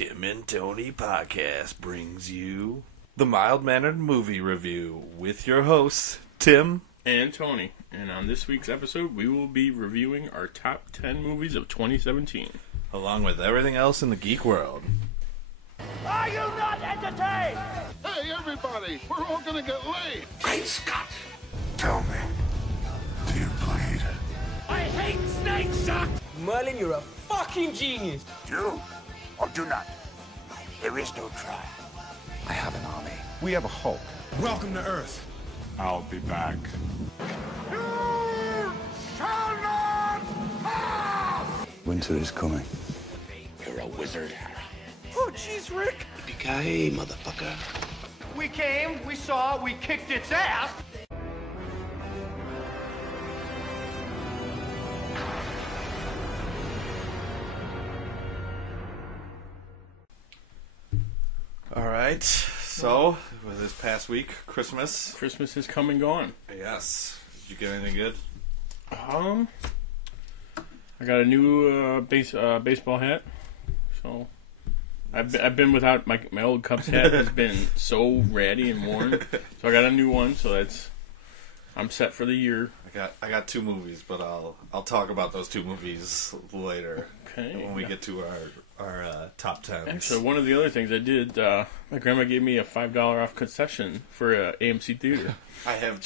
Tim and Tony Podcast brings you the Mild-Mannered Movie Review with your hosts, Tim and Tony. And on this week's episode, we will be reviewing our top 10 movies of 2017. along with everything else in the geek world. Are you not entertained? Hey, everybody, we're all gonna get laid. Great Scott! Tell me, do you bleed? I hate snake shots! Merlin, you're a fucking genius. Do or do not. There is no try. I have an army. We have a Hulk. Welcome to Earth. I'll be back. You shall not pass! Winter is coming. You're a wizard. Oh, jeez, Rick. Yippee-ki-yay, motherfucker. We came, we saw, we kicked its ass. Alright, so, with this past week, Christmas. Christmas has come and gone. Yes. Did you get anything good? I got a new baseball hat. So I've been without my old Cubs hat. Has been so ratty and worn. So I got a new one. So I'm set for the year. I got two movies, but I'll talk about those two movies later. Okay. When we get to our top 10. Actually, one of the other things I did, my grandma gave me a $5 off concession for AMC Theater. I have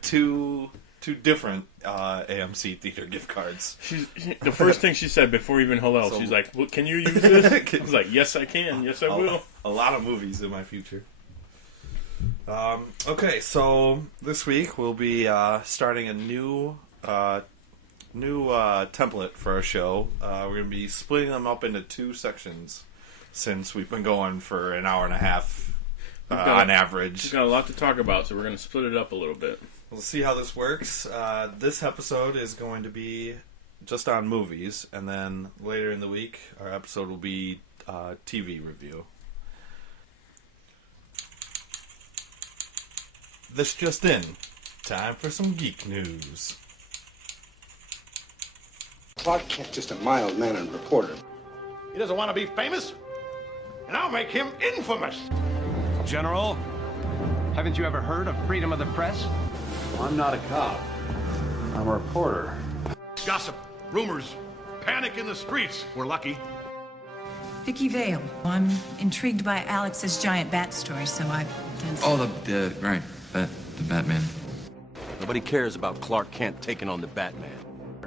two different AMC theater gift cards. The first thing she said before even hello, she's like, well, "Can you use this?" I was like, "Yes, I can. Yes, I will." A lot of movies in my future. Okay, so this week we'll be starting a new template for our show. We're going to be splitting them up into two sections since we've been going for an hour and a half on average. We've got a lot to talk about, so we're going to split it up a little bit. We'll see how this works. This episode is going to be just on movies, and then later in the week, our episode will be TV review. This just in. Time for some geek news. Clark Kent, just a mild-mannered reporter. He doesn't want to be famous, and I'll make him infamous. General, haven't you ever heard of freedom of the press? Well, I'm not a cop. I'm a reporter. Gossip, rumors, panic in the streets. We're lucky. Vicky Vale. I'm intrigued by Alex's giant bat story, so I've done some... Oh, the Batman. Nobody cares about Clark Kent taking on the Batman.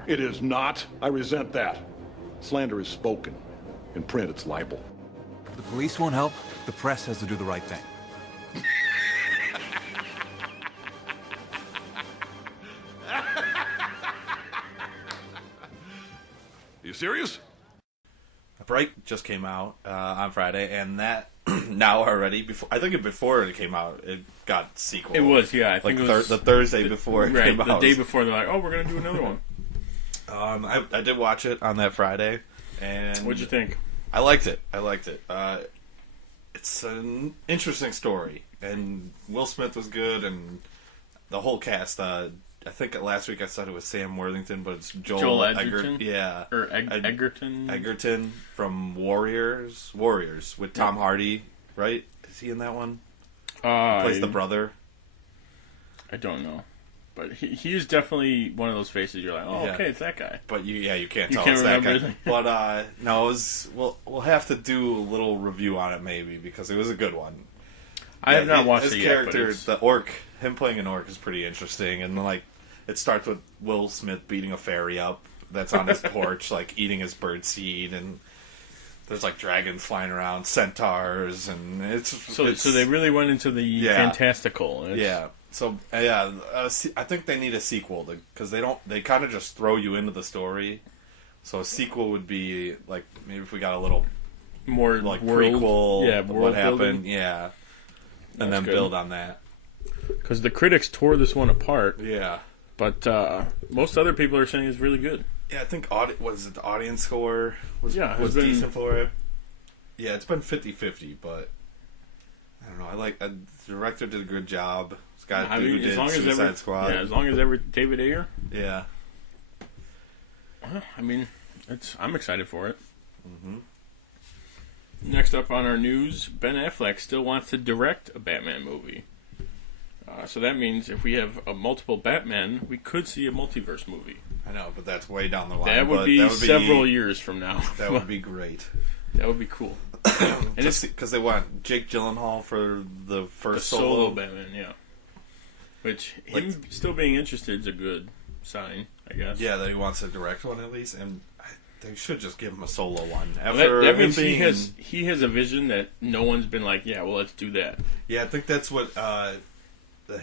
It is not. I resent that. Slander is spoken. In print, it's libel. The police won't help. The press has to do the right thing. You serious? Bright just came out on Friday, and that now already before it came out, it got sequel. It was, yeah. I think like it was the Thursday before it came out. The day before, they're like, "Oh, we're gonna do another one." I did watch it on that Friday, and what'd you think? I liked it. It's an interesting story, and Will Smith was good, and the whole cast. I think last week I said it was Sam Worthington, but it's Joel Edgerton. Or Egerton. Egerton from Warriors with Tom Hardy, right? Is he in that one? Plays the brother. I don't know, but he's definitely one of those faces. You're like, oh, yeah. Okay, it's that guy. But you can't tell it's that guy. But no, we'll have to do a little review on it maybe because it was a good one. I have not watched it yet. His character, the orc, him playing an orc is pretty interesting, and like it starts with Will Smith beating a fairy up that's on his porch, like eating his birdseed, and there's like dragons flying around, centaurs, and so they really went into the fantastical. I think they need a sequel because they kind of just throw you into the story. So a sequel would be like maybe if we got a little more like world, prequel, of what happened, That's and then good. build on that. Because the critics tore this one apart. Yeah. But most other people are saying it's really good. Yeah, I think the audience score was decent for it. Yeah, it's been 50-50, but I don't know. The director did a good job. This guy who did Suicide Squad. Yeah, as long as David Ayer. Yeah. I mean, I'm excited for it. Mm-hmm. next up on our news, Ben Affleck still wants to direct a Batman movie. So that means if we have a multiple Batman, we could see a multiverse movie. I know, but that's way down the line. That would be several years from now. That would be great. That would be cool. And just because they want Jake Gyllenhaal for the first solo Batman, yeah. Which, him still being interested is a good sign, I guess. Yeah, that he wants to direct one at least, and they should just give him a solo one. That means he has a vision that no one's been like, yeah, well, let's do that. Yeah, I think that's what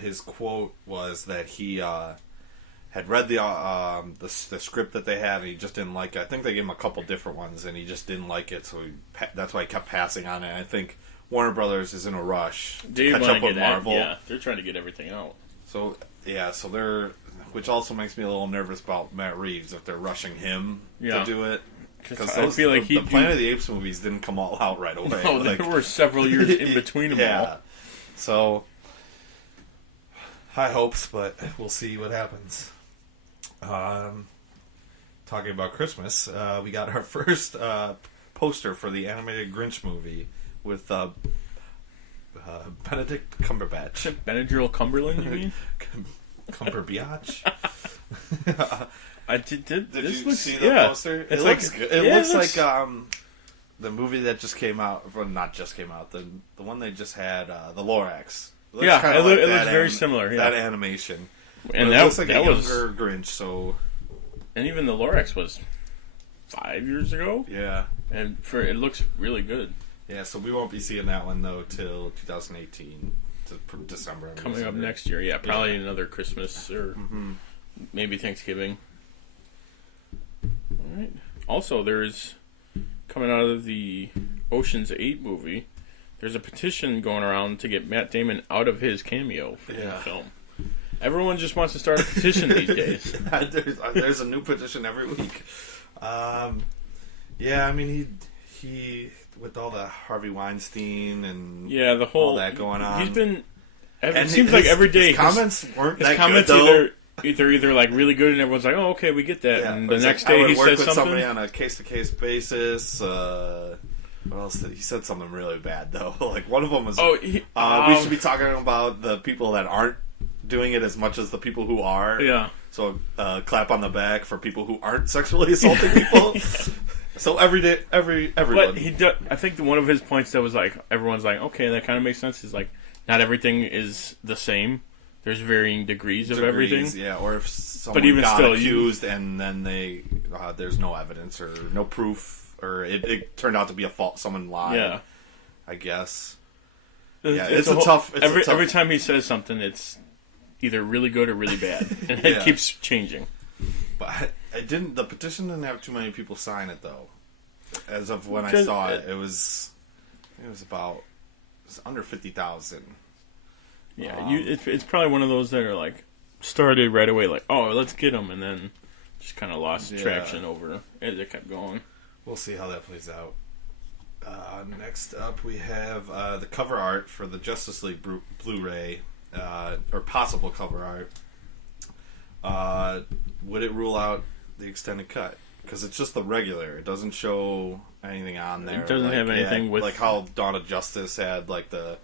his quote was, that he had read the script that they had, and he just didn't like it. I think they gave him a couple different ones, and he just didn't like it, so that's why he kept passing on it. I think Warner Brothers is in a rush to catch up with Marvel. Yeah, they're trying to get everything out. So they're, which also makes me a little nervous about Matt Reeves if they're rushing him to do it. Because I feel like the Planet of the Apes movies didn't come all out right away. No, there were several years in between them all. So high hopes, but we'll see what happens. Talking about Christmas, we got our first poster for the animated Grinch movie with Benedict Cumberbatch. Benadryl Cumberland, you mean? Cumberbatch. Did you see the poster? It looks good. It looks like the movie that just came out. Well, not just came out. The one they just had, the Lorax. It looks very similar. Yeah. That animation, and it looks like a younger Grinch. So, and even the Lorax was 5 years ago. Yeah, and it looks really good. Yeah, so we won't be seeing that one though till 2018, to December. Coming up next year, yeah, probably another Christmas or maybe Thanksgiving. All right. Also, there's coming out of the Ocean's 8 movie. There's a petition going around to get Matt Damon out of his cameo in the film. Everyone just wants to start a petition these days. There's a new petition every week. Yeah, I mean, he with all the Harvey Weinstein and the whole all that going on. He's been. It seems like every day his comments weren't his that comments good, either like really good and everyone's like, oh, okay, we get that, and the next day he says with something. Somebody on a case-to-case basis. What else? He said something really bad though. Like one of them was, we should be talking about the people that aren't doing it as much as the people who are. Yeah. So clap on the back for people who aren't sexually assaulting people. So everyone. But I think one of his points that was like, everyone's like, okay, that kind of makes sense. Is like, not everything is the same. There's varying degrees of everything. Yeah, or if someone got accused and then there's no evidence or no proof, or it turned out to be a fault, someone lied. Yeah, I guess. It's tough. Every time he says something, it's either really good or really bad, and it keeps changing. But the petition didn't have too many people sign it though. As of when I saw it, it was under 50,000. Yeah, it's probably one of those that are like started right away, like, oh, let's get them, and then just kind of lost traction over as it kept going. We'll see how that plays out. Next up, we have the cover art for the Justice League Blu-ray, or possible cover art. Would it rule out the extended cut? Because it's just the regular. It doesn't show anything on there. It doesn't have anything with... Like how Dawn of Justice had, like I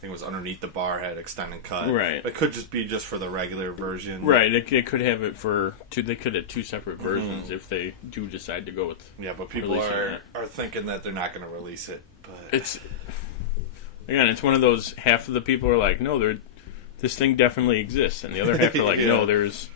think it was Underneath the Bar had extended cut. Right. It could just be just for the regular version. Right. It could have it for two. They could have two separate versions if they do decide to go with. Yeah, but people are thinking that they're not going to release it. But it's one of those. Half of the people are like, no, this thing definitely exists, and the other half are like, no, there's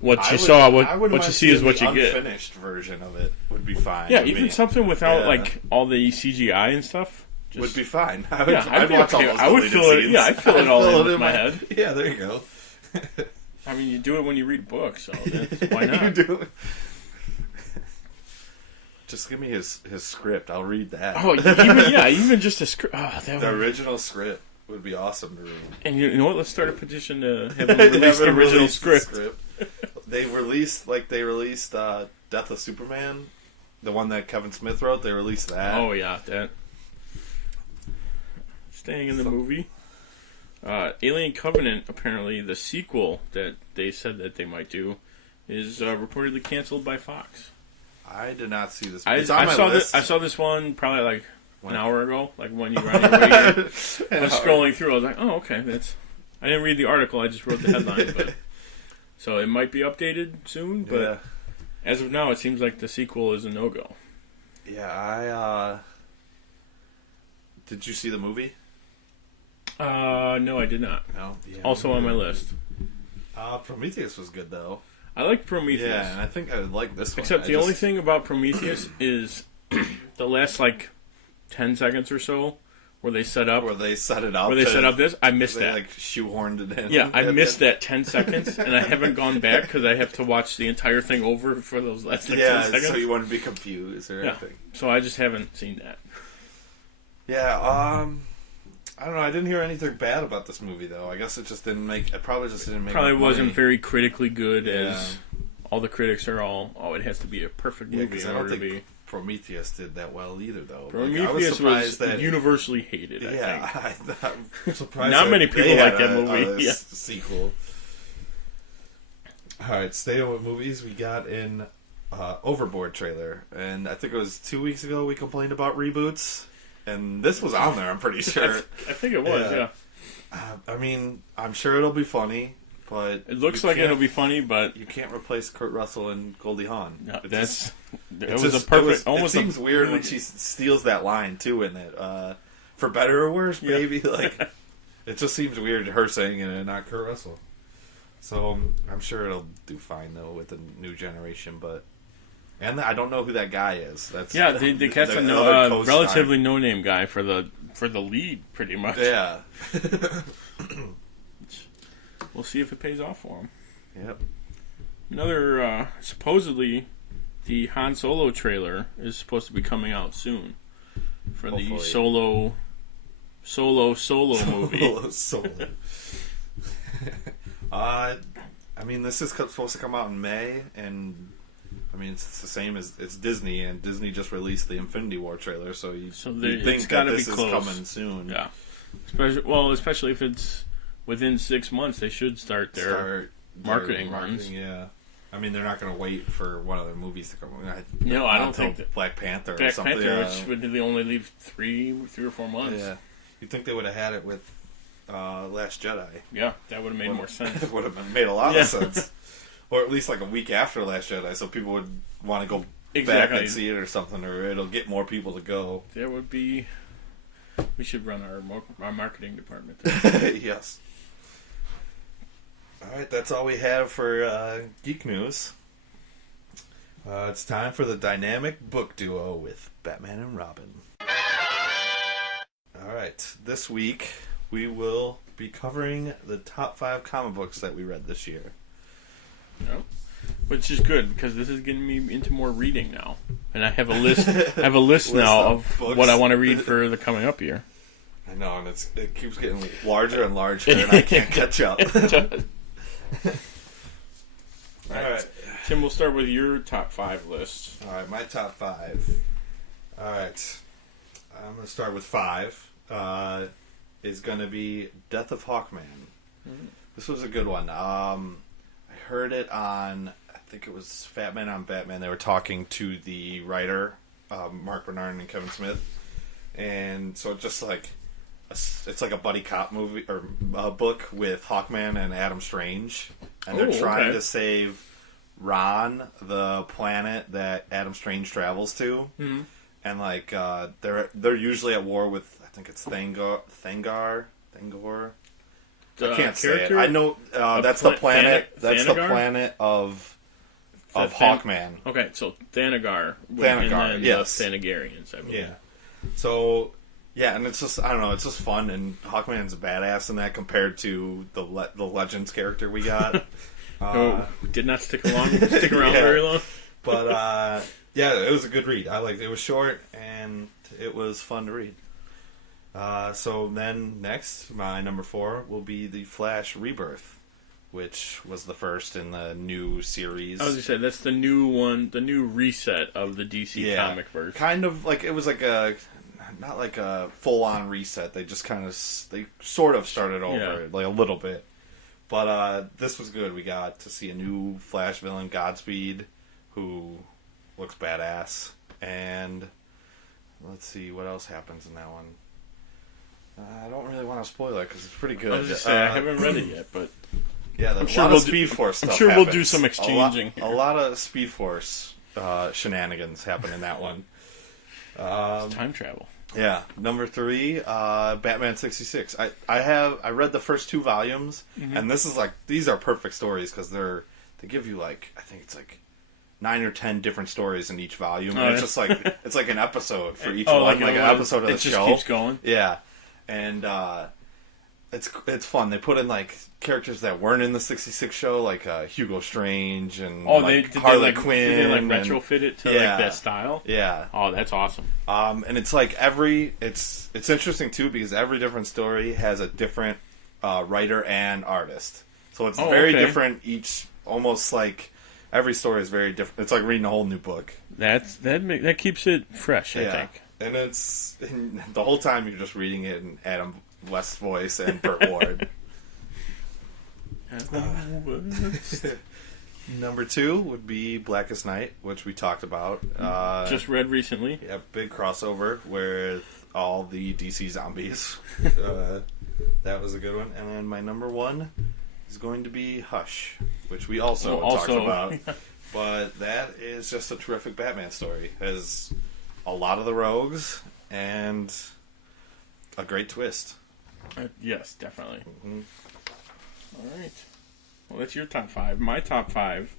what you saw. What you see is what you get. The unfinished version of it would be fine. Yeah, even something without like all the CGI and stuff. Would be fine. I'd watch all those. I would fill it. Yeah, I'd fill it all in my head. Yeah, there you go. I mean, you do it when you read books, so why not? You do it. Just give me his script. I'll read that. Oh, even just a script. Oh, the original script would be awesome to read. And you know what? Let's start a petition to have them release the original script. They released Death of Superman, the one that Kevin Smith wrote. They released that. Oh yeah, that. Staying in the movie, Alien Covenant, apparently the sequel that they said that they might do, is reportedly canceled by Fox. I did not see this. I saw this one probably like an hour ago, like when you were on your way here. I was scrolling through. I was like, oh, okay, that's. I didn't read the article. I just wrote the headline, but so it might be updated soon. But as of now, it seems like the sequel is a no-go. Yeah, did you see the movie? No, I did not. No. Yeah, also on my list. Prometheus was good though. I liked Prometheus. Yeah, and I think I would like this one. Except the only thing about Prometheus is the last 10 seconds or so where they set up. Where they set it up. Where they set up this. I missed that. Like shoehorned it in. Yeah, I missed that 10 seconds, and I haven't gone back because I have to watch the entire thing over for those last 10 seconds. So you wouldn't be confused or anything. So I just haven't seen that. Yeah, I don't know. I didn't hear anything bad about this movie, though. I guess it just didn't make. It probably just didn't make. Probably wasn't money. very critically good, as all the critics are all. Oh, it has to be a perfect movie in I order don't to think be. Prometheus did that well either, though. Prometheus I was surprised that universally hated. I think. I'm surprised. Not many people like that movie. Sequel. All right, staying with movies, we got in Overboard trailer, and I think it was 2 weeks ago we complained about reboots, and this was on there. I'm pretty sure. I think it was. Yeah. I mean, I'm sure it'll be funny. But it looks like it'll be funny, but you can't replace Kurt Russell and Goldie Hawn. No, it was a perfect. It seems weird when she steals that line too in it. For better or worse, maybe it just seems weird her saying it and not Kurt Russell. So I'm sure it'll do fine though with the new generation. And I don't know who that guy is. They cast a relatively no-name guy for the lead, pretty much. Yeah. We'll see if it pays off for him. Yep. Another, supposedly, the Han Solo trailer is supposed to be coming out soon for the solo movie. Solo. I mean, this is supposed to come out in May, and I mean, it's the same as it's Disney, and Disney just released the Infinity War trailer, so you think that this is coming soon. Yeah. Especially if it's within 6 months, they should start their marketing runs. Yeah, I mean, they're not going to wait for one of their movies to come. No, I don't think that Black Panther or something. Black Panther, which would only leave 3 or 4 months. Yeah, you'd think they would have had it with Last Jedi. Yeah, that would have made more sense. It would have made a lot of sense, or at least like a week after Last Jedi, so people would want to go back and see it or something, or it'll get more people to go. There would be. We should run our marketing department. Yes. All right, that's all we have for Geek News. It's time for the dynamic book duo with Batman and Robin. All right, this week we will be covering the top 5 comic books that we read this year. No. Which is good because this is getting me into more reading now, and I have a list. I have a list now of what I want to read for the coming up year. I know, and it keeps getting larger and larger, and I can't catch up. All right, Tim, we'll start with your top 5 list. All right, my top 5. All right, I'm going to start with 5. Is going to be Death of Hawkman. Mm-hmm. This was a good one. I heard it on, I think it was Fat Man on Batman. They were talking to the writer, Mark Bernard and Kevin Smith, and so it's like a buddy cop movie or book with Hawkman and Adam Strange, and they're trying to save Ron, the planet that Adam Strange travels to, and they're usually at war with, I think it's Thangor. I can't say it. I know that's the planet. That's the planet of Hawkman. Okay, so Thanagar. Thanagar, yes. The Thanagarians, I believe. Yeah. So, yeah, and it's just, I don't know, it's just fun, and Hawkman's a badass in that compared to the Legends character we got. Did not stick around very long. But, yeah, it was a good read. I liked it. It was short, and it was fun to read. So then next, my number 4 will be The Flash Rebirth, which was the first in the new series. I was going to say, that's the new one, the new reset of the DC comic verse. Kind of like, it was like not like a full-on reset. They just they sort of started over it, like a little bit. But this was good. We got to see a new Flash villain, Godspeed, who looks badass. And let's see what else happens in that one. I don't really want to spoil it because it's pretty good. I was just saying, I haven't read it yet, but yeah, I'm a sure lot we'll of Speed Force stuff. I'm sure happens. we'll do some exchanging. A lot of Speed Force shenanigans happen in that one. It's time travel. Yeah, number 3, Batman 66. I read the first 2 volumes, and this is these are perfect stories because they give you I think it's 9 or 10 different stories in each volume, and it's just it's like an episode for each one, like an episode of the show. It just keeps going. Yeah, and it's fun. They put in characters that weren't in the 66 show, like Hugo Strange and Harley Quinn. Did they retrofit it to that style? Yeah. Oh, that's awesome. And it's it's interesting too because every different story has a different writer and artist, so it's very different. Each almost every story is very different. It's like reading a whole new book. That keeps it fresh. I think. And the whole time you're just reading it in Adam West's voice and Burt Ward. Number 2 would be Blackest Night, which we talked about. Just read recently. Yeah, big crossover with all the DC zombies. That was a good one. And then my number 1 is going to be Hush, which we also talked about. But that is just a terrific Batman story. It has a lot of the rogues and a great twist. Yes, definitely. All right. Well, that's your top 5. My top 5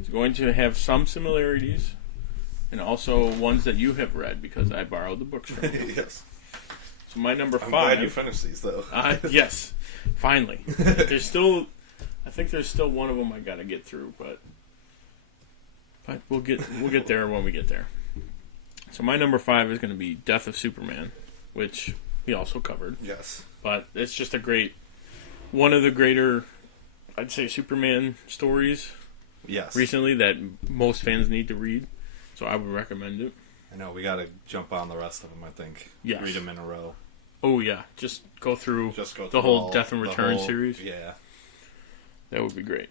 is going to have some similarities and also ones that you have read because I borrowed the books from you. Yes. So my number 5... I'm glad you finished these, though. Yes. Finally. I think there's still one of them I got to get through, but we'll get there when we get there. So my number 5 is going to be Death of Superman, which we also covered. Yes. But it's just one of the greater, I'd say, Superman stories. Yes. Recently that most fans need to read, so I would recommend it. I know we got to jump on the rest of them. I think. Yes. Read them in a row. Oh yeah, just go through the whole Death and Return series. Yeah. That would be great.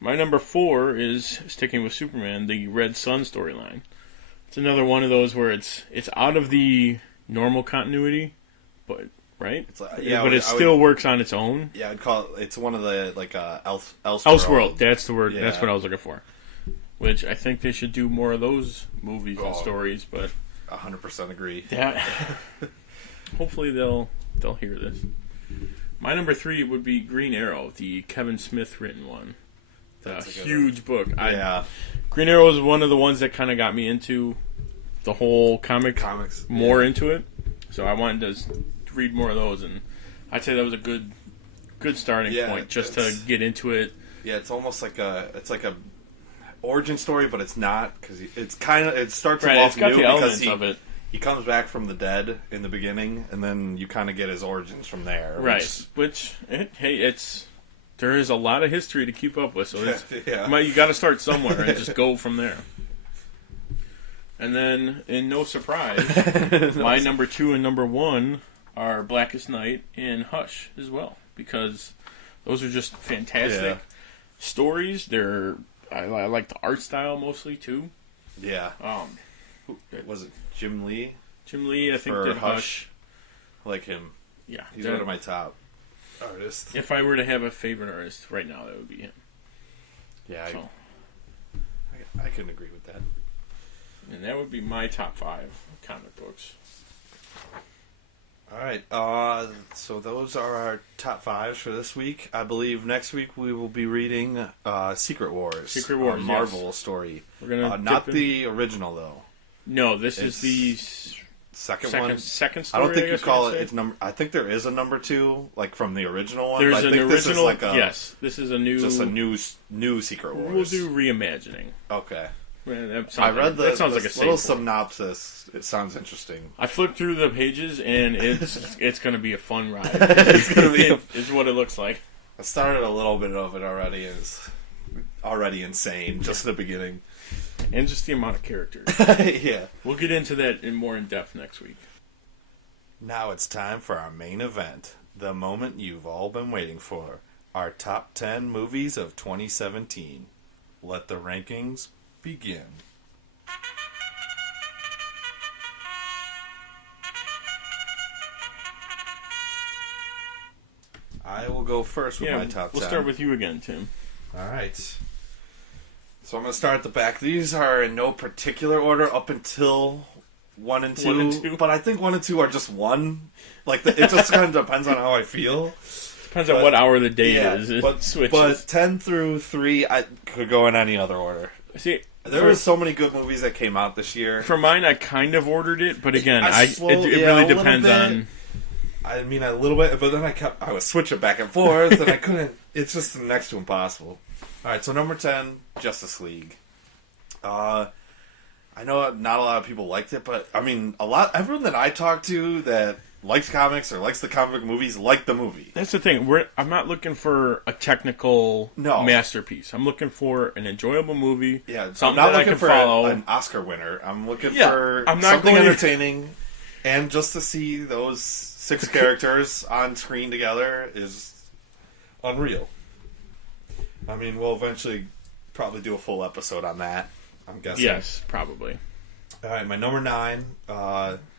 My number 4 is, sticking with Superman, the Red Sun storyline. It's another one of those where it's out of the normal continuity, but right? It's but it still works on its own. Yeah, I'd call it's one of the Elseworld. That's the word. Yeah. That's what I was looking for. Which I think they should do more of those movies and stories. But 100% agree. Yeah. Hopefully they'll hear this. My number 3 would be Green Arrow, the Kevin Smith written one. That's a huge book. Yeah. Green Arrow is one of the ones that kind of got me into the whole comics more into it. So I wanted to read more of those, and I'd say that was a good starting point just to get into it. Yeah, it's almost like a origin story, but it's not because it starts off new because he comes back from the dead in the beginning, and then you kind of get his origins from there. Right. There is a lot of history to keep up with, so you got to start somewhere and just go from there. And then, in no surprise, my number 2 and number 1 are Blackest Night and Hush as well, because those are just fantastic stories. I like the art style mostly too. Yeah. Was it Jim Lee? Jim Lee, I think, did Hush. I like him. Yeah, he's one of my top artists. If I were to have a favorite artist right now, that would be him. Yeah, I couldn't agree with that. And that would be my top 5 comic books. All right, so those are our top 5s for this week. I believe next week we will be reading Secret Wars, a Marvel story. We're gonna not the original though. No, this is the second one. Second story. I don't think you call it. It's number. I think there is a number 2, like from the original one. There's I an think original. This is yes, this is a new. Just a new Secret Wars. We'll do reimagining. Okay. I read the sounds like a little synopsis. It sounds interesting. I flipped through the pages, and it's going to be a fun ride. It's going to be. It's what it looks like. I started a little bit of it already. It's already insane. Just the beginning, and just the amount of characters. Yeah, we'll get into that more in depth next week. Now it's time for our main event, the moment you've all been waiting for: our top 10 movies of 2017. Let the rankings begin. I will go first with my top 10. We'll start with you again, Tim. All right. So I'm going to start at the back. These are in no particular order up until 1 and 2. 1 and 2. But I think 1 and 2 are just one. Like it just kind of depends on how I feel. Depends on what hour of the day it is. It but switches. But 10 through 3, I could go in any other order. See, there were so many good movies that came out this year. For mine, I kind of ordered it, but again, it yeah, really depends on. I mean, a little bit, but then I was switching back and forth, and I couldn't. It's just next to impossible. All right, so number 10, Justice League. I know not a lot of people liked it, but I mean, everyone that I talk to that likes comics or likes the comic book movies liked the movie. That's the thing. I'm not looking for a technical masterpiece. I'm looking for an enjoyable movie. Yeah, something I'm not that looking I can for follow. an Oscar winner. I'm looking for I'm not something going entertaining, and just to see those 6 characters on screen together is unreal. I mean, we'll eventually probably do a full episode on that, I'm guessing. Yes, probably. All right, my number 9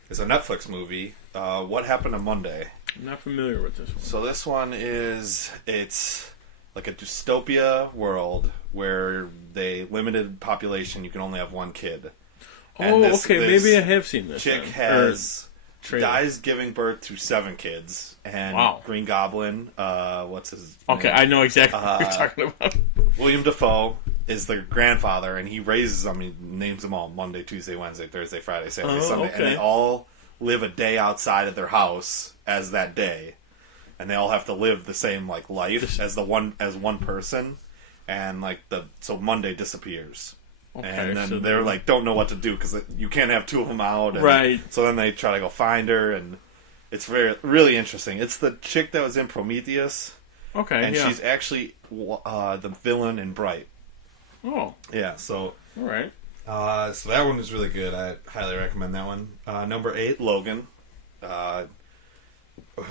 is a Netflix movie, What Happened on Monday. I'm not familiar with this one. So this one it's like a dystopia world where they limited population, you can only have 1 kid. Oh, okay, maybe I have seen this. Chick dies giving birth to 7 kids, and Green Goblin, what's his name? Okay, I know exactly what you're talking about. William Dafoe is the grandfather, and he raises them, he names them all Monday, Tuesday, Wednesday, Thursday, Friday, Saturday, Sunday, and they all live a day outside of their house as that day, and they all have to live the same like life as one person, and so Monday disappears. Okay, and then they're like, don't know what to do because you can't have 2 of them out. And right. So then they try to go find her, and it's really interesting. It's the chick that was in Prometheus. Okay, and she's actually the villain in Bright. Oh. Yeah, so... All right. So that one is really good. I highly recommend that one. Number 8, Logan.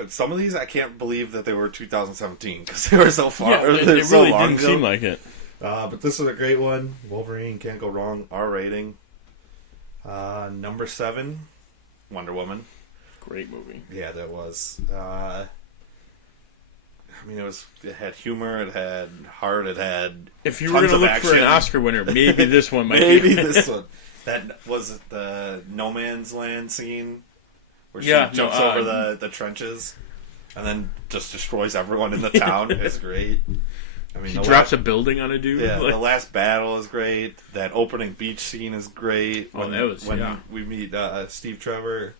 Some of these, I can't believe that they were 2017 because they were so far. Yeah, it really didn't seem like it. But this is a great one. Wolverine, can't go wrong. R rating. Number 7, Wonder Woman. Great movie. Yeah, that was. I mean, it had humor, it had heart, it had. If you were going to look for an Oscar winner, maybe this one might be. Maybe this one. That was the No Man's Land scene where she jumps over the trenches and then just destroys everyone in the town. It's great. I mean, she drops a building on a dude. Yeah, the last battle is great. That opening beach scene is great. When we meet Steve Trevor.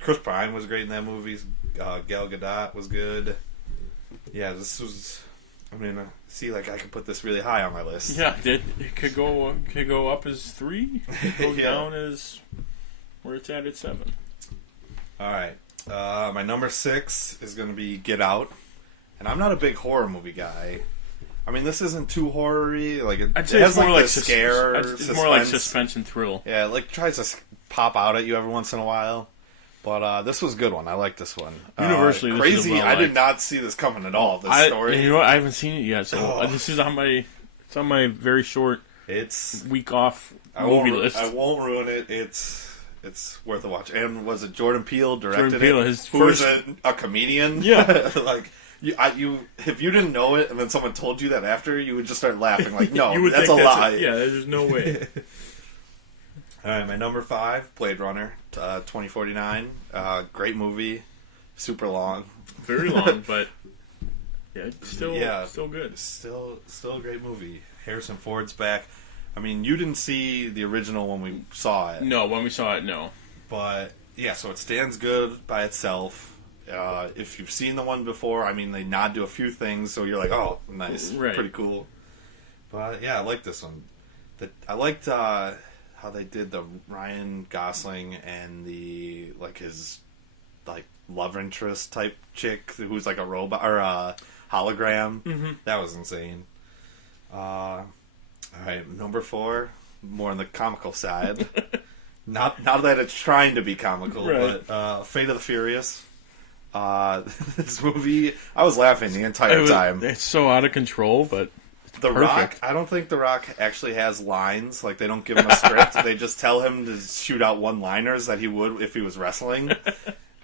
Chris Pine was great in that movie. Gal Gadot was good. Yeah, this was. I mean, I could put this really high on my list. Yeah, it could go up as 3. It could go down as where it's at 7. All right, my number 6 is going to be Get Out. And I'm not a big horror movie guy. I mean, this isn't too horror-y. Like, it has more like scare. It's more like suspense and thrill. Yeah, it tries to pop out at you every once in a while. But this was a good one. I like this one. Universally, crazy. This is I did not see this coming at all. This story. You know what? I haven't seen it yet. So this is on my very short week off movie list. I won't ruin it. It's worth a watch. And was it Jordan Peele directed Who is a comedian? Yeah. If you didn't know it and then someone told you that after, you would just start laughing like, no, you would that's think a lie. Yeah, there's no way. All right, my number 5, Blade Runner, 2049. Great movie, super long, very long, but still good. Still a great movie. Harrison Ford's back. I mean, you didn't see the original when we saw it. No, when we saw it, no. But yeah, so it stands good by itself. If you've seen the one before, I mean, they nod to a few things, so you're like, oh, nice, pretty cool. But yeah, I like this one. I liked how they did the Ryan Gosling and his love interest type chick who's like a robot or a hologram. Mm-hmm. That was insane. All right, number 4, more on the comical side. not that it's trying to be comical, but Fate of the Furious. This movie, I was laughing the entire time. It's so out of control, but The Rock, I don't think The Rock actually has lines. Like, they don't give him a script. They just tell him to shoot out one-liners that he would if he was wrestling.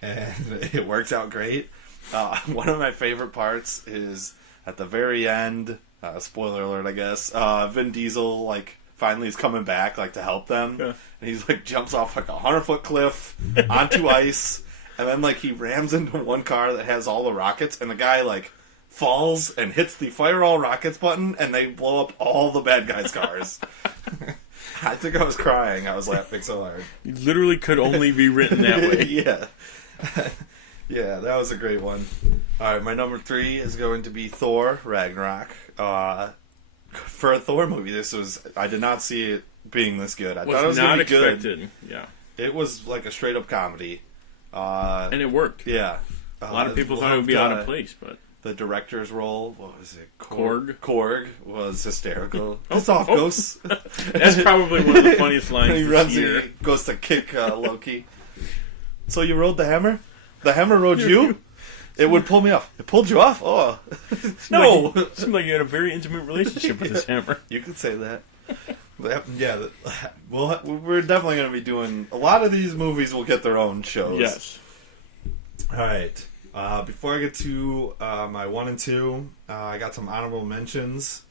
And it worked out great. One of my favorite parts is at the very end. Spoiler alert, I guess. Vin Diesel finally is coming back to help them, and he's jumps off a 100-foot cliff onto ice, and then he rams into one car that has all the rockets, and the guy falls and hits the fire all rockets button, and they blow up all the bad guys' cars. I think I was crying. I was laughing so hard. You literally could only be written that way. Yeah. Yeah, that was a great one. Alright, my number 3 is going to be Thor Ragnarok. For a Thor movie, I did not see it being this good. I thought it was going to be good. Yeah. It was a straight up comedy. And it worked. Yeah. A lot of people thought it would be out of place, but... The director's role, what was it? Korg. Korg was hysterical. It's off, Ghost. That's probably one of the funniest lines he goes to kick Loki. So you rode the hammer? The hammer rode you? It would pull me off. It pulled you off? Oh. No! Seemed like you had a very intimate relationship with this hammer. You could say that. Yeah, well, we're definitely going to be doing... A lot of these movies will get their own shows. Yes. Alright. Before I get to my 1 and 2, I got some honorable mentions.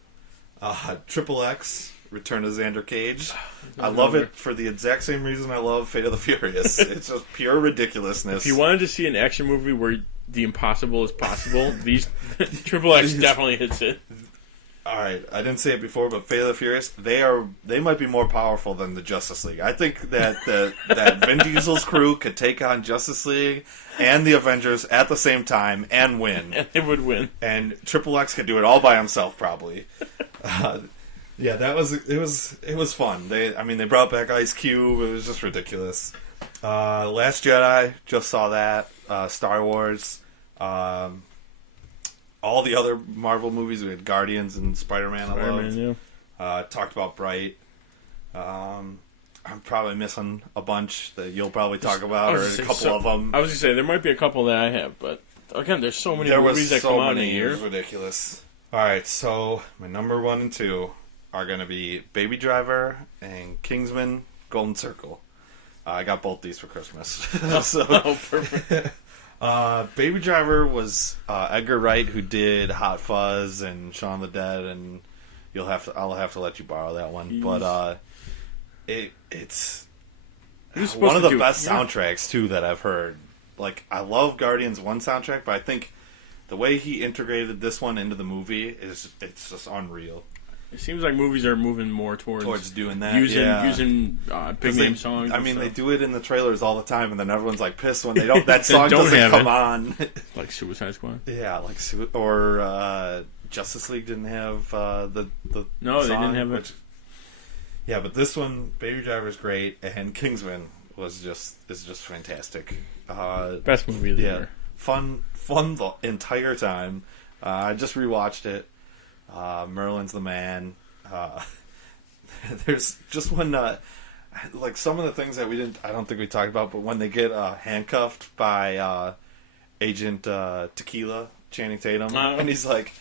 Triple X, Return to Xander Cage. I love it for the exact same reason I love Fate of the Furious. It's just pure ridiculousness. If you wanted to see an action movie where the impossible is possible, Triple X definitely hits it. Alright, I didn't say it before, but Fate of the Furious, they might be more powerful than the Justice League. I think that that Vin Diesel's crew could take on Justice League and the Avengers at the same time and win. And they would win. And Triple X could do it all by himself, probably. Yeah, it was fun. They brought back Ice Cube. It was just ridiculous. Last Jedi, just saw that. Star Wars. All the other Marvel movies, we had Guardians and Spider-Man. I loved. Yeah. Talked about Bright. I'm probably missing a bunch that you'll probably talk about, or a couple of them. I was going to say, there might be a couple that I have, but again, there's so many movies that come out in a year. It was ridiculous. Alright, so my number 1 and 2 are going to be Baby Driver and Kingsman Golden Circle. I got both these for Christmas. Perfect. Baby Driver was Edgar Wright, who did Hot Fuzz and Shaun of the Dead, and I'll have to let you borrow that one. But it's one of the best soundtracks too that I've heard. I love Guardians 1 soundtrack, but I think the way he integrated this one into the movie it's just unreal. It seems like movies are moving more towards doing that, using big name songs. They do it in the trailers all the time, and then everyone's pissed when they don't. That song doesn't come on. Like Suicide Squad. Yeah, or Justice League didn't have the no, song, they didn't have it. Yeah, but this one, Baby Driver, is great, and Kingsman is just fantastic. Best movie of the year. Fun the entire time. I just rewatched it. Merlin's the man. There's just when some of the things that I don't think we talked about, but when they get handcuffed by Agent Tequila, Channing Tatum, and he's like,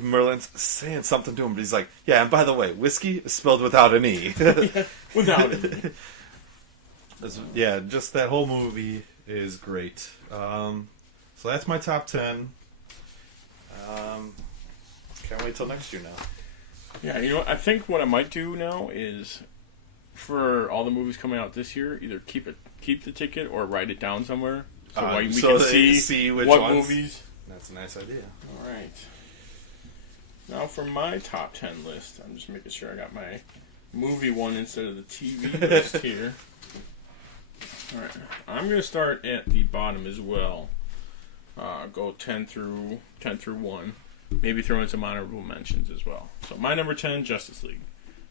Merlin's saying something to him, but he's like, yeah, and by the way, whiskey is spelled without an E. Without an E. Yeah, just that whole movie is great. So that's my top 10. Can't wait till next year now. Yeah, I think what I might do now is, for all the movies coming out this year, either keep the ticket or write it down somewhere so we can see which what ones. movies. That's a nice idea. All right. Now for my top 10 list, I'm just making sure I got my movie one instead of the TV list here. All right, I'm going to start at the bottom as well. Go 10 through 1. Maybe throw in some honorable mentions as well. So my number 10, Justice League.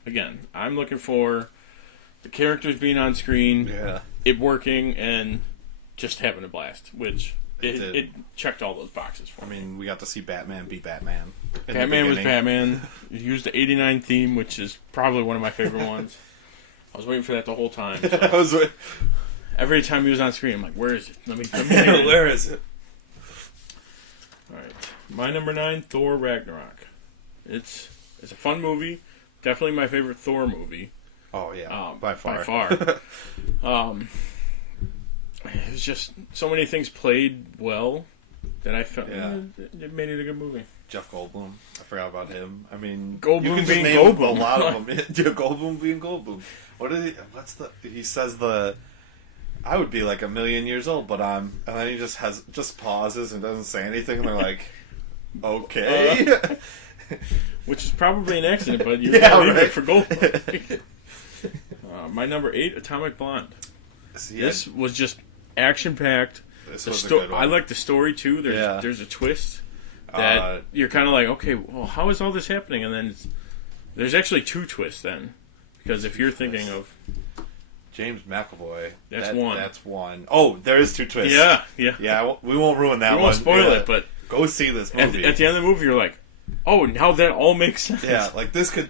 Again, I'm looking for the characters being on screen, it working, and just having a blast, which it checked all those boxes for me. We got to see Batman be Batman. Batman was Batman. He used the 89 theme, which is probably one of my favorite ones. I was waiting for that the whole time. So. Every time he was on screen, I'm like, where is it? Let me where is it? Alright. My number 9, Thor Ragnarok. It's a fun movie. Definitely my favorite Thor movie. Oh, yeah. By far. By far. it was just so many things played well that I felt it made it a good movie. Jeff Goldblum. I forgot about him. I mean, Goldblum you can just being name Goldblum. a lot of them. Goldblum being Goldblum. What is he? What's the? He says I would be like 1,000,000 years old, but I'm. And then he just pauses and doesn't say anything. And they're like, okay. Which is probably an accident, but you're yeah, gonna leave right. it for Goldblum. My number 8, Atomic Blonde. See, this was just action packed. This was a good one. I like the story too. There's a twist that you're kind of like, okay, well, how is all this happening? And then there's actually 2 twists then, because if you're thinking of James McAvoy, that's one. That's one. Oh, there is 2 twists. Yeah. We won't ruin that one. We won't spoil it, but go see this movie. At the end of the movie, you're like, oh, now that all makes sense. Yeah, like this would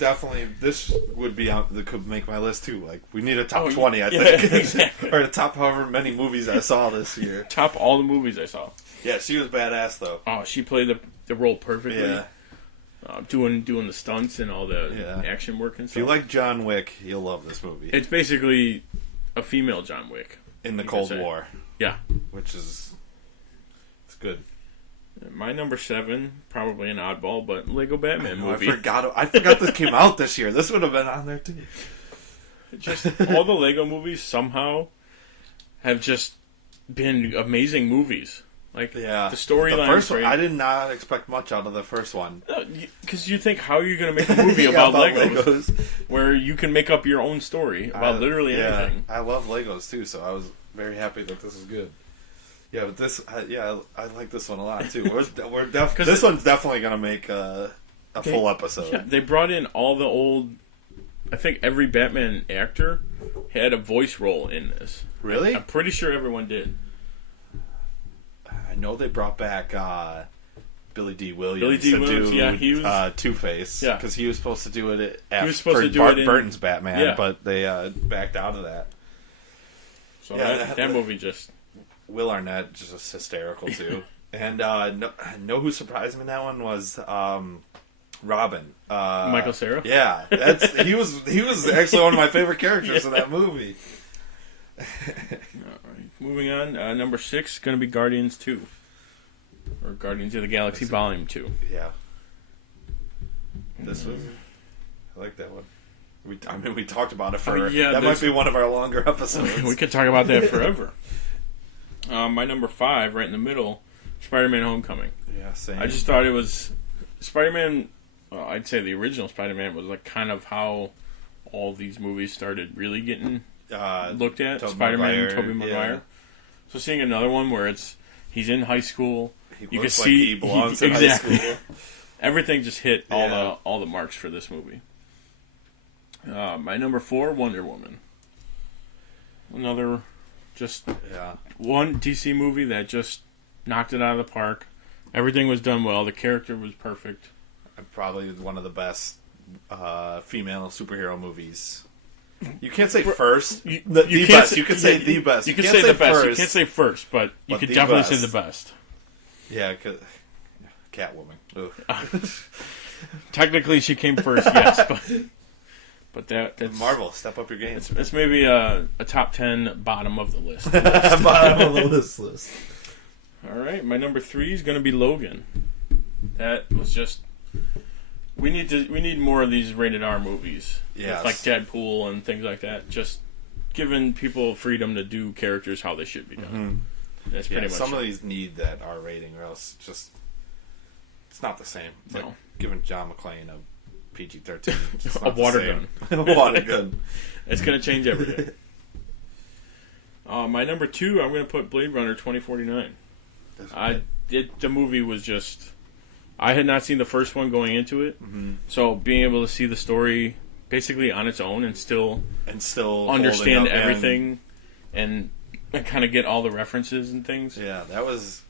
be on. That could make my list too. Like we need a top 20, I think, exactly. or the top however many movies I saw this year. Top all the movies I saw. Yeah, she was badass though. Oh, she played the role perfectly. Yeah, doing the stunts and all the action work and stuff. If you like John Wick, you'll love this movie. It's basically a female John Wick in the Cold War. Yeah, which is it's good. My number 7, probably an oddball, but Lego Batman movie. I forgot this came out this year. This would have been on there too. Just all the Lego movies somehow have just been amazing movies. Like the storyline. The first one, I did not expect much out of the first one. Because you think, how are you going to make a movie about Legos where you can make up your own story about literally anything? I love Legos too, so I was very happy that this is good. Yeah, but this, I like this one a lot too. This one's definitely gonna make a full episode. Yeah, they brought in all the old. I think every Batman actor had a voice role in this. Really? I'm pretty sure everyone did. I know they brought back Billy D. Williams. Billy D. Williams, yeah, he was Two-Face. Yeah, because he was supposed to do it. Burton's Batman, but they backed out of that. So that movie just. Will Arnett just hysterical too, and know who surprised me in that one was Robin, Michael Cera. Yeah, he was actually one of my favorite characters in that movie. All right, moving on. Number 6 is going to be Guardians 2, or Guardians of the Galaxy Volume 2. Yeah, this was. I like that one. We talked about it for. That might be one of our longer episodes. We could talk about that forever. My number 5, right in the middle, Spider-Man: Homecoming. Yeah, same. I just thought it was Spider-Man. Well, I'd say the original Spider-Man was like kind of how all these movies started really getting looked at. Spider-Man and Tobey Maguire. Yeah. So seeing another one where he's in high school, you can see he belongs in high school. Everything just hit all the marks for this movie. My number 4, Wonder Woman. Another. Just one DC movie that just knocked it out of the park. Everything was done well. The character was perfect. Probably one of the best female superhero movies. You can't say first. The best. You could say the best. You can say the best. You can't say first, but you could definitely say the best. Yeah, Catwoman. Technically, she came first, yes, but that's Marvel. Step up your game. It's maybe a top 10 bottom of the list. Bottom of the list. All right, my number 3 is going to be Logan. That was just we need more of these rated R movies. Yes. Like Deadpool and things like that. Just giving people freedom to do characters how they should be done. Mm-hmm. That's pretty much some of these need that R rating, or else it's not the same. It's like giving John McClane a PG-13. A water gun. A water gun. It's going to change everything. My number 2, I'm going to put Blade Runner 2049. The movie was just. I had not seen the first one going into it, so being able to see the story basically on its own and still understand everything and kind of get all the references and things. Yeah, that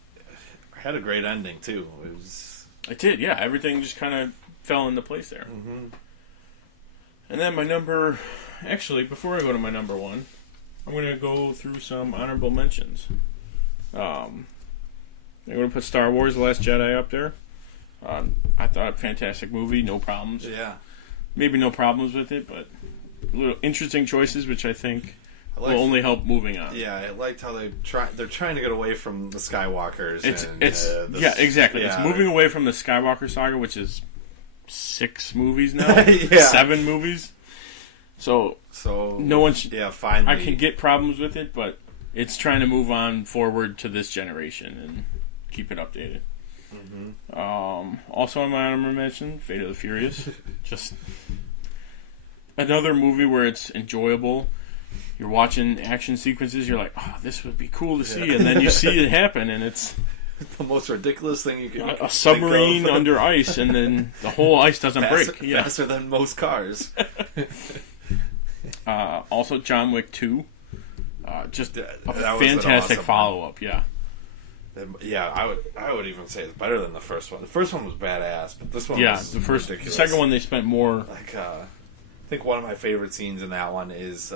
had a great ending too. It did, yeah. Everything just kind of fell into place there. Mm-hmm. And then before I go to my number 1, I'm going to go through some honorable mentions. I'm going to put Star Wars: The Last Jedi up there. I thought fantastic movie, no problems. Yeah. Maybe no problems with it, but little interesting choices, which I think will only help moving on. Yeah, I liked how they're trying to get away from the Skywalkers. Yeah, exactly. Yeah, it's moving away from the Skywalker saga, which is 6 movies now, 7 movies. So no one should. Yeah, finally, I can get problems with it, but it's trying to move on forward to this generation and keep it updated. Mm-hmm. Also on my honorable mention, Fate of the Furious. Just another movie where it's enjoyable. You're watching action sequences, you're like, oh, this would be cool to see, and then you see it happen, and it's the most ridiculous thing you can a submarine under ice, and then the whole ice doesn't break. Faster than most cars. Also, John Wick 2. Just a fantastic awesome follow-up, yeah. Yeah, I would even say it's better than the first one. The first one was badass, but this one was ridiculous. The second one they spent more. Like, I think one of my favorite scenes in that one is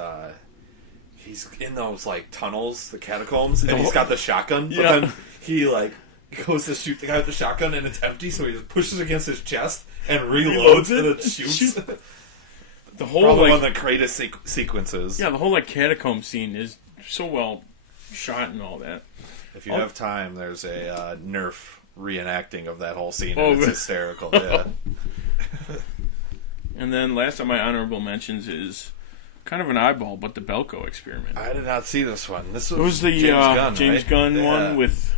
he's in those like tunnels, the catacombs, and he's got the shotgun. But then he like goes to shoot the guy with the shotgun, and it's empty, so he just pushes against his chest and reloads it and shoots. The whole probably one of the greatest sequences. Yeah, the whole like catacomb scene is so well shot and all that. If you have time, there's a Nerf reenacting of that whole scene. And it's hysterical. Yeah. And then last of my honorable mentions is kind of an eyeball, but the Belko Experiment. I did not see this one. This was, it was the James Gunn right? one with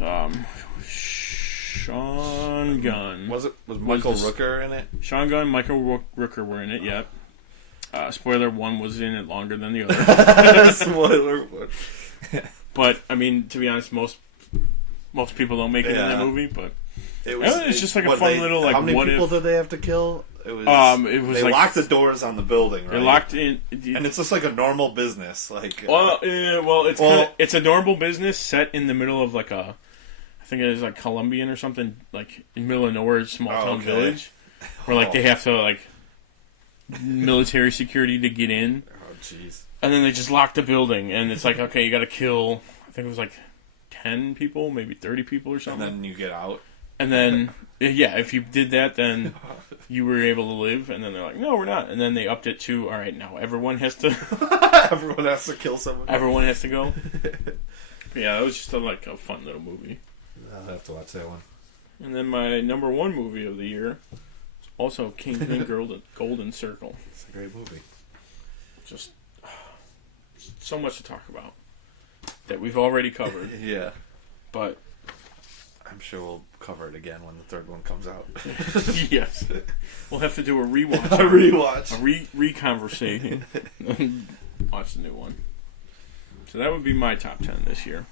Sean Gunn. Was Michael Rooker in it? Sean Gunn, Michael Rooker were in it. Yep. Spoiler: one was in it longer than the other. Spoiler. But I mean, to be honest, most people don't make it in the movie. But it's just like a fun little like. How many what people if, did they have to kill? It was they like, locked the doors on the building. Right? They locked in, and it's just like a normal business. Like it's a normal business set in the middle of like I think it is like Colombian or something, like in the middle of nowhere, small town village, where like they have to like military security to get in. Oh jeez. And then they just lock the building, and it's like, okay, you got to kill. I think it was like 10 people, maybe 30 people or something. And then you get out. And then, if you did that, then you were able to live. And then they're like, no, we're not. And then they upped it to, all right, now everyone has to. Everyone has to kill someone. Everyone has to go. Yeah, it was just a fun little movie. I'll have to watch that one. And then my number 1 movie of the year is also Kingsman Golden Circle. It's a great movie. Just so much to talk about that we've already covered. Yeah. But I'm sure we'll cover it again when the third one comes out. Yes. We'll have to do a rewatch. A rewatch. A reconversation. Watch the new one. So that would be my top 10 this year.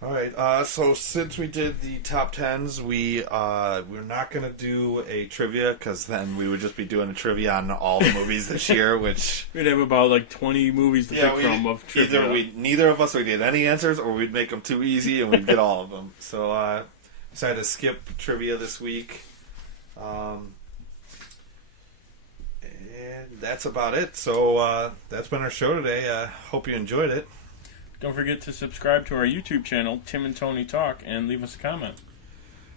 All right. So since we did the top 10s, we're not going to do a trivia because then we would just be doing a trivia on all the movies this year, which we'd have about like 20 movies to pick from of trivia. Neither of us would get any answers, or we'd make them too easy and we'd get all of them. So decided to skip trivia this week. And that's about it. So that's been our show today. Hope you enjoyed it. Don't forget to subscribe to our YouTube channel, Tim and Tony Talk, and leave us a comment.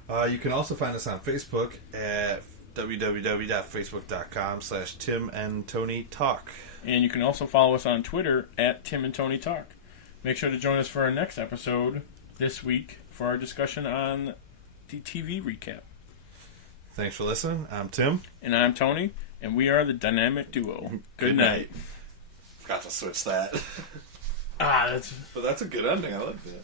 You can also find us on Facebook at www.facebook.com/Tim and Tony Talk. And you can also follow us on Twitter at Tim and Tony Talk. Make sure to join us for our next episode this week for our discussion on the TV recap. Thanks for listening. I'm Tim. And I'm Tony, and we are the dynamic duo. Good night. Forgot to switch that. But that's a good ending. I like that.